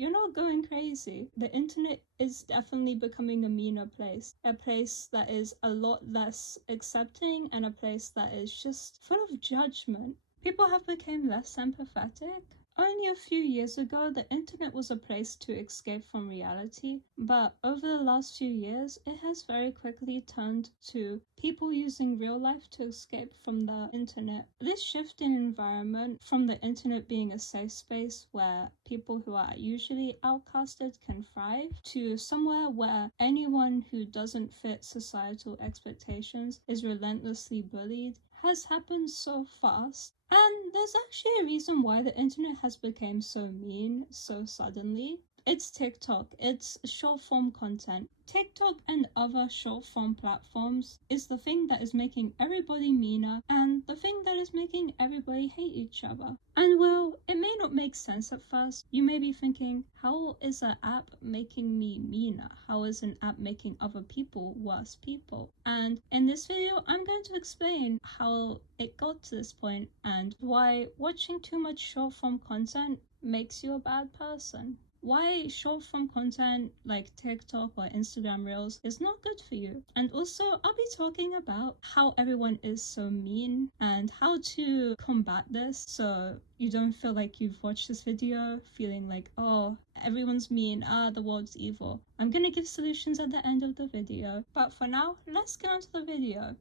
you're not going crazy. The internet is definitely becoming a meaner place. A place that is a lot less accepting and a place that is just full of judgment. People have become less empathetic. Only a few years ago, the internet was a place to escape from reality, but over the last few years, it has very quickly turned to people using real life to escape from the internet. This shift in environment from the internet being a safe space where people who are usually outcasted can thrive to somewhere where anyone who doesn't fit societal expectations is relentlessly bullied has happened so fast. And there's actually a reason why the internet has become so mean so suddenly. It's TikTok. It's short form content. TikTok and other short form platforms is the thing that is making everybody meaner and the thing that is making everybody hate each other. And well, it may not make sense at first. You may be thinking, how is an app making me meaner? How is an app making other people worse people? And in this video, I'm going to explain how it got to this point and why watching too much short form content makes you a bad person. Why short form content like TikTok or Instagram Reels is not good for you. And also, I'll be talking about how everyone is so mean and how to combat this so you don't feel like you've watched this video feeling like, oh, everyone's mean, the world's evil. I'm gonna give solutions at the end of the video. But for now, let's get on to the video.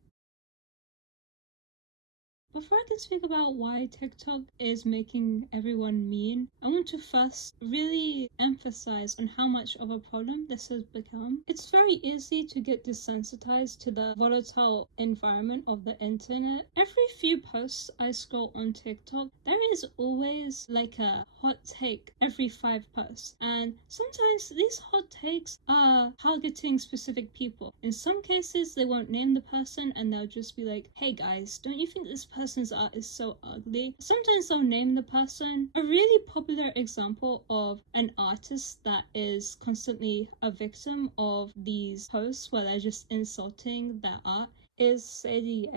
Before I can speak about why TikTok is making everyone mean, I want to first really emphasize on how much of a problem this has become. It's very easy to get desensitized to the volatile environment of the internet. Every few posts I scroll on TikTok, there is always like a hot take every 5 posts. And sometimes these hot takes are targeting specific people. In some cases, they won't name the person and they'll just be like, hey guys, don't you think this person's art is so ugly? Sometimes they'll name the person. A really popular example of an artist that is constantly a victim of these posts where they're just insulting their art is Sadie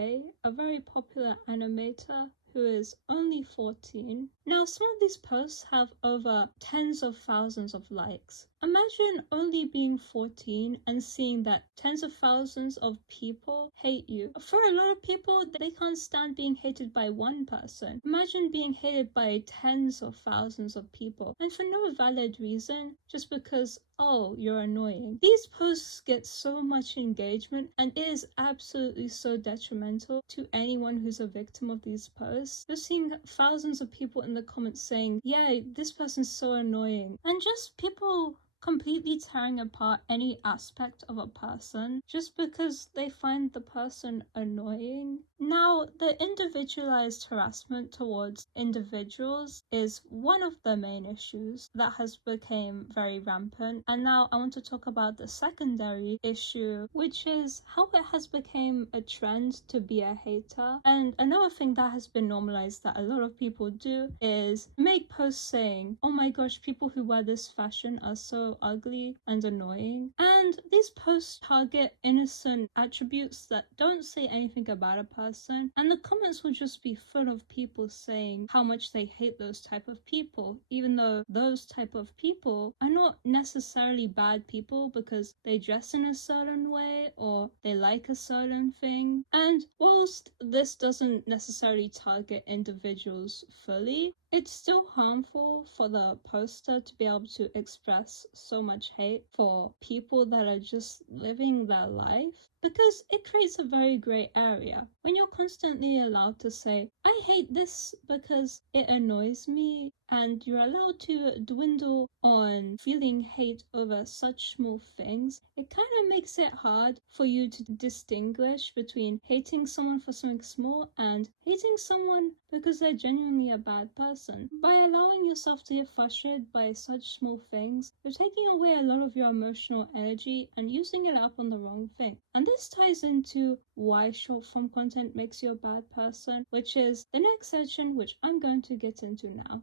a very popular animator who is only 14. Now, some of these posts have over tens of thousands of likes. Imagine only being 14 and seeing that tens of thousands of people hate you. For a lot of people, they can't stand being hated by one person. Imagine being hated by tens of thousands of people, and for no valid reason, just because, oh, you're annoying. These posts get so much engagement, and it is absolutely so detrimental to anyone who's a victim of these posts. You're seeing thousands of people in the comments saying, yeah, this person's so annoying. And just people completely tearing apart any aspect of a person just because they find the person annoying. Now, the individualized harassment towards individuals is one of the main issues that has become very rampant. And now I want to talk about the secondary issue, which is how it has become a trend to be a hater. And another thing that has been normalized that a lot of people do is make posts saying, oh my gosh, people who wear this fashion are so ugly and annoying. And these posts target innocent attributes that don't say anything about a person, and the comments will just be full of people saying how much they hate those type of people, even though those type of people are not necessarily bad people because they dress in a certain way or they like a certain thing. And whilst this doesn't necessarily target individuals fully, it's still harmful for the poster to be able to express so much hate for people that are just living their life, because it creates a very gray area. When you're constantly allowed to say, I hate this because it annoys me, and you're allowed to dwindle on feeling hate over such small things, it kind of makes it hard for you to distinguish between hating someone for something small and hating someone because they're genuinely a bad person. By allowing yourself to get frustrated by such small things, you're taking away a lot of your emotional energy and using it up on the wrong thing. And this ties into why short form content makes you a bad person, which is the next section, which I'm going to get into now.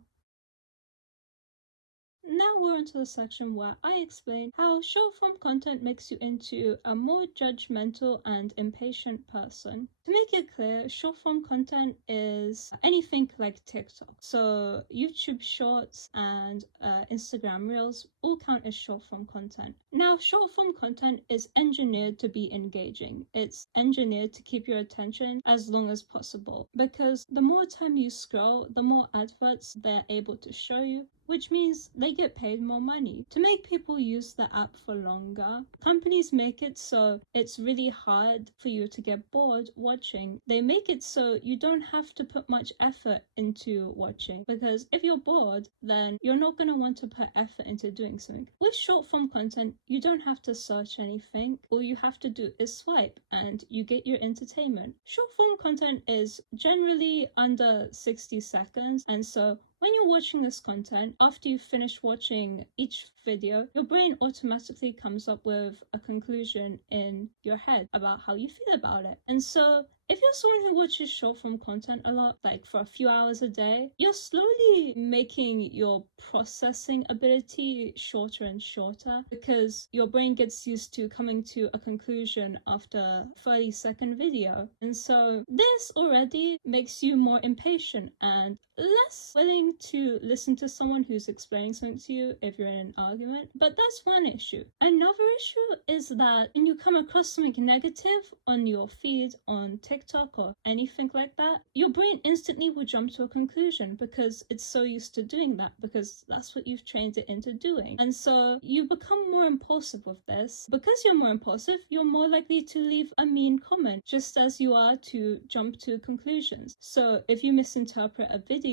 now we're into the section where I explain how short-form content makes you into a more judgmental and impatient person. To make it clear, short-form content is anything like TikTok. So YouTube Shorts and Instagram Reels all count as short-form content. Now, short-form content is engineered to be engaging. It's engineered to keep your attention as long as possible, because the more time you scroll, the more adverts they're able to show you, which means they get paid more money to make people use the app for longer. Companies make it so it's really hard for you to get bored watching. They make it so you don't have to put much effort into watching, because if you're bored, then you're not going to want to put effort into doing something. With short form content, you don't have to search anything. All you have to do is swipe and you get your entertainment. Short form content is generally under 60 seconds, and so when you're watching this content, after you finish watching each video, your brain automatically comes up with a conclusion in your head about how you feel about it. And so if you're someone who watches short form content a lot, like for a few hours a day, you're slowly making your processing ability shorter and shorter, because your brain gets used to coming to a conclusion after a 30-second video. And so this already makes you more impatient and less willing to listen to someone who's explaining something to you if you're in an argument. But that's one issue. Another issue is that when you come across something negative on your feed on TikTok or anything like that, your brain instantly will jump to a conclusion because it's so used to doing that, because that's what you've trained it into doing. And so you become more impulsive with this. Because you're more impulsive, you're more likely to leave a mean comment, just as you are to jump to conclusions. So if you misinterpret a video,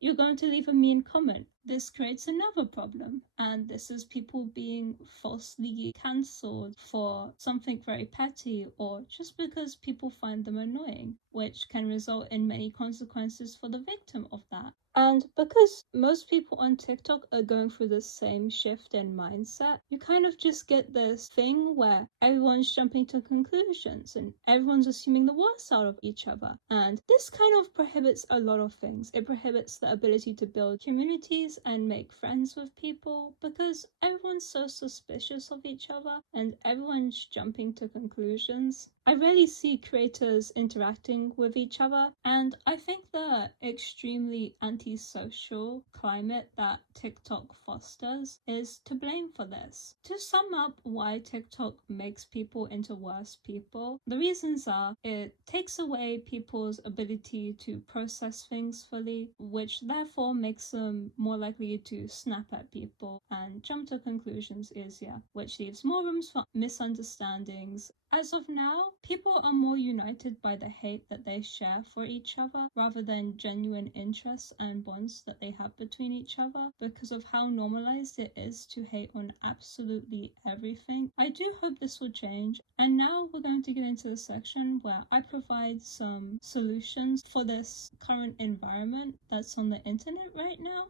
you're going to leave a mean comment. This creates another problem, and this is people being falsely cancelled for something very petty or just because people find them annoying, which can result in many consequences for the victim of that. And because most people on TikTok are going through the same shift in mindset, you kind of just get this thing where everyone's jumping to conclusions and everyone's assuming the worst out of each other. And this kind of prohibits a lot of things. It prohibits the ability to build communities and make friends with people, because everyone's so suspicious of each other and everyone's jumping to conclusions. I rarely see creators interacting with each other, and I think the extremely antisocial climate that TikTok fosters is to blame for this. To sum up why TikTok makes people into worse people, the reasons are: it takes away people's ability to process things fully, which therefore makes them more likely to snap at people and jump to conclusions easier, which leaves more room for misunderstandings. As of now, people are more united by the hate that they share for each other rather than genuine interests and bonds that they have between each other, because of how normalized it is to hate on absolutely everything. I do hope this will change, and now we're going to get into the section where I provide some solutions for this current environment that's on the internet right now.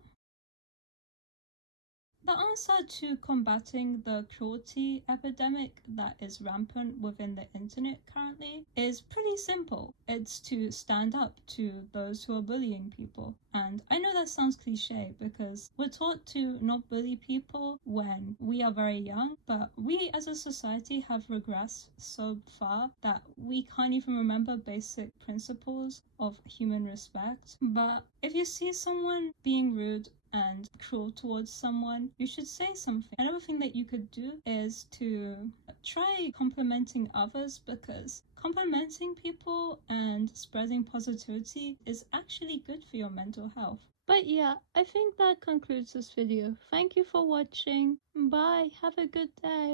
The answer to combating the cruelty epidemic that is rampant within the internet currently is pretty simple. It's to stand up to those who are bullying people. And I know that sounds cliche because we're taught to not bully people when we are very young, but we as a society have regressed so far that we can't even remember basic principles of human respect. But if you see someone being rude and cruel towards someone, you should say something. Another thing that you could do is to try complimenting others, because complimenting people and spreading positivity is actually good for your mental health. But yeah, I think that concludes this video. Thank you for watching. Bye. Have a good day.